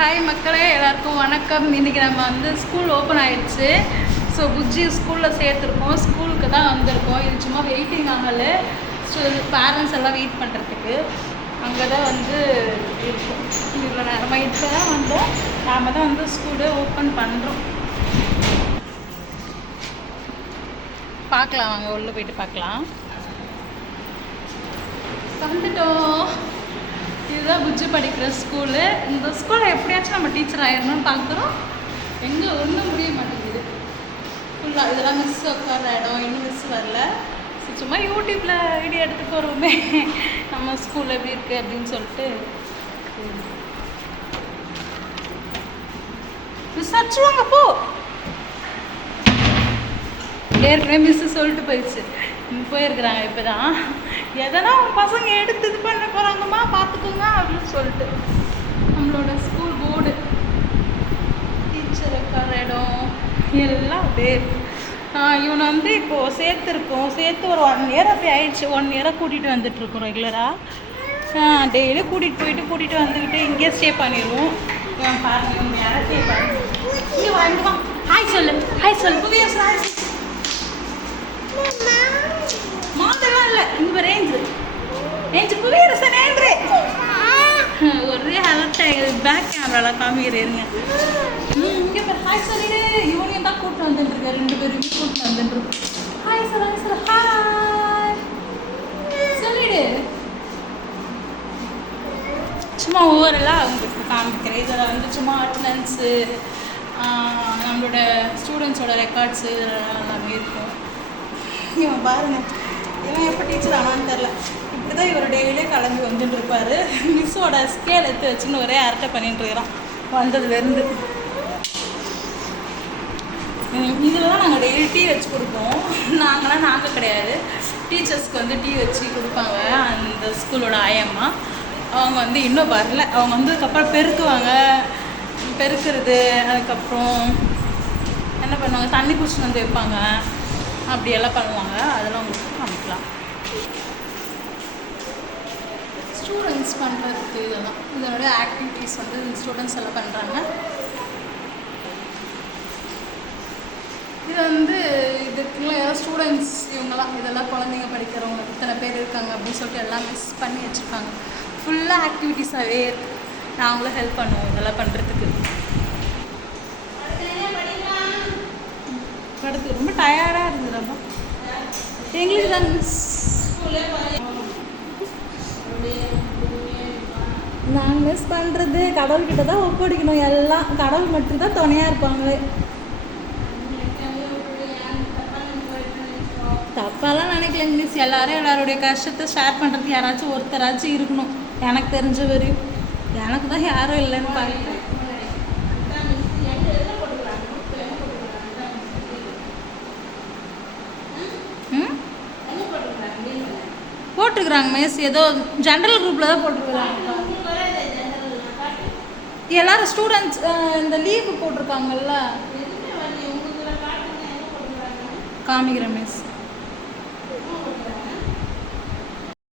Hi மக்களே எல்லாருக்கும் வணக்கம். இன்றைக்கி நம்ம வந்து ஸ்கூல் ஓப்பன் ஆயிடுச்சு ஸோ புஜ்ஜி ஸ்கூலில் சேர்த்துருக்கோம். ஸ்கூலுக்கு தான் வந்திருக்கோம். இது சும்மா வெயிட்டிங் ஆகல. ஸோ பேரண்ட்ஸ் எல்லாம் வெயிட் பண்ணுறதுக்கு அங்கே தான் வந்து இருக்கும். இவ்வளோ நேரமாக இப்போ தான் வந்தோம். நாம் தான் வந்து ஸ்கூலு ஓப்பன் பண்ணுறோம் பார்க்கலாம். வாங்க உள்ளே போயிட்டு பார்க்கலாம். வந்துட்டோம். இதுதான் புஜ்ஜு படிக்கிற ஸ்கூலு இந்த ஸ்கூலில் எப்படியாச்சும் நம்ம டீச்சர் ஆயிடணும்னு பார்க்குறோம். எங்கே ஒன்றும் முடிய மாட்டேங்குது. ஃபுல்லாக இதெல்லாம் மிஸ் உட்கார இடம் இன்னும் மிஸ் வரல. சும்மா யூடியூப்பில் வீடியோ எடுத்து போகிறோமே நம்ம ஸ்கூல் எப்படி இருக்குது அப்படின்னு சொல்லிட்டு. மிஸ் அடிச்சுவாங்க போ. ஏற்கனவே மிஸ்ஸு சொல்லிட்டு போயிடுச்சு. போயிருக்கிறாங்க இப்போ தான் எதனா அவங்க பசங்க எடுத்து இது பண்ண போகிறாங்கம்மா பார்த்துக்கோங்க அப்படின்னு சொல்லிட்டு. நம்மளோட ஸ்கூல் போர்டு டீச்சர் உட்கார இடம் எல்லாம் அப்படியே இவனை வந்து இப்போது சேர்த்துருக்கோம். சேர்த்து ஒரு ஒன் இயர் அப்படி ஆயிடுச்சு. ஒன் இயராக கூட்டிகிட்டு வந்துட்டுருக்கோம் ரெகுலராக டெய்லி கூட்டிகிட்டு போயிட்டு கூட்டிகிட்டு வந்துக்கிட்டு இங்கேயே ஸ்டே பண்ணிடுவோம் பாருங்க இவன் யாரை ஸ்டே பண்ணுவோம் இங்கே வாங்க ஹாய் சொல்லு ஹாய் சொல்லு. புதிய ஹாய் ரசன் ஏன்று ஒரே அலர்ட் பேக் கேமராவில் காமிக்கிறேருங்க. ம் இங்கே பாரு ஹாய் சொல்லிடு இவனையும் தான் கூப்பிட்டு வந்துட்டுருக்கேன் ரெண்டு பேருமே கூப்பிட்டு வந்துட்டுருக்கோம். Hi sir hi sir hi சொல்லிடு. சும்மா ஓவரலாக அவங்களுக்கு காமிக்கிறேன். இதில் வந்து சும்மா அட்டனன்ஸு நம்மளோட ஸ்டூடெண்ட்ஸோட ரெக்கார்ட்ஸு இதெல்லாம் எல்லாமே இருக்கும். இவன் பாருங்க. இவன் எப்போ டீச்சர் ஆனான்னு தெரில இப்படி தான் இவர் டெய்லியே கலந்து வந்துட்டு இருப்பாரு மிஸ்ஸோட ஸ்கேல் எடுத்து வச்சுன்னு ஒரே அரட்டை பண்ணிட்டு இருக்கிறான். வந்ததுலேருந்து இதில் தான் நாங்கள் டெய்லி டீ வச்சு கொடுப்போம். நாங்களாம் நாங்கள் கிடையாது. டீச்சர்ஸ்க்கு வந்து டீ வச்சு கொடுப்பாங்க. அந்த ஸ்கூலோட ஆயம்மா. அவங்க வந்து இன்னும் வரல. அவங்க வந்ததுக்கப்புறம் பெருக்குவாங்க. பெருக்கிறது அதுக்கப்புறம் என்ன பண்ணுவாங்க? தண்ணி குடிச்சிட்டு வந்து வைப்பாங்க. அப்படியெல்லாம் பண்ணுவாங்க. அதெல்லாம் உங்களுக்கு காமிக்கலாம். ஸ்டூடெண்ட்ஸ் பண்ணுறதுக்கு இதெல்லாம். இதனோட ஆக்டிவிட்டீஸ் வந்து ஸ்டூடெண்ட்ஸ் எல்லாம் பண்ணுறாங்க இது வந்து இதுக்குலாம் ஏதாவது ஸ்டூடெண்ட்ஸ் இவங்கெல்லாம் இதெல்லாம் குழந்தைங்க படிக்கிறவங்க இத்தனை பேர் இருக்காங்க அப்படின்னு சொல்லிட்டு எல்லாம் மிஸ் பண்ணி வச்சுருக்காங்க. ஃபுல்லாக ஆக்டிவிட்டீஸாகவே நாங்களும் ஹெல்ப் பண்ணுவோம் இதெல்லாம் பண்ணுறதுக்கு படுத்து ரொம்ப டயர்டாக இருந்ததுப்பா எங்களுக்கு தான் மிஸ் நான் மிஸ் பண்ணுறது கடவுள்கிட்ட தான் ஒப்படைக்கணும். எல்லாம் கடவுள் மட்டும்தான் துணையாக இருப்பாங்களே. தப்பாலாம் நினைக்கலங்க மிஸ் எல்லாரும் எல்லாருடைய கஷ்டத்தை ஷேர் பண்ணுறதுக்கு யாராச்சும் ஒருத்தராச்சும் இருக்கணும். எனக்கு தெரிஞ்ச வரையும். எனக்கு தான் யாரும் இல்லைன்னு பார்க்குறேன் போட்டிருக்குறாங்க மிஸ் ஏதோ ஜென்ரல் குரூப்பில் தான் போட்டுருக்குறாங்க எல்லாரும் ஸ்டூடெண்ட்ஸ் இந்த லீவு போட்டிருக்காங்கல்ல? காமிக்கிறேன் மிஸ்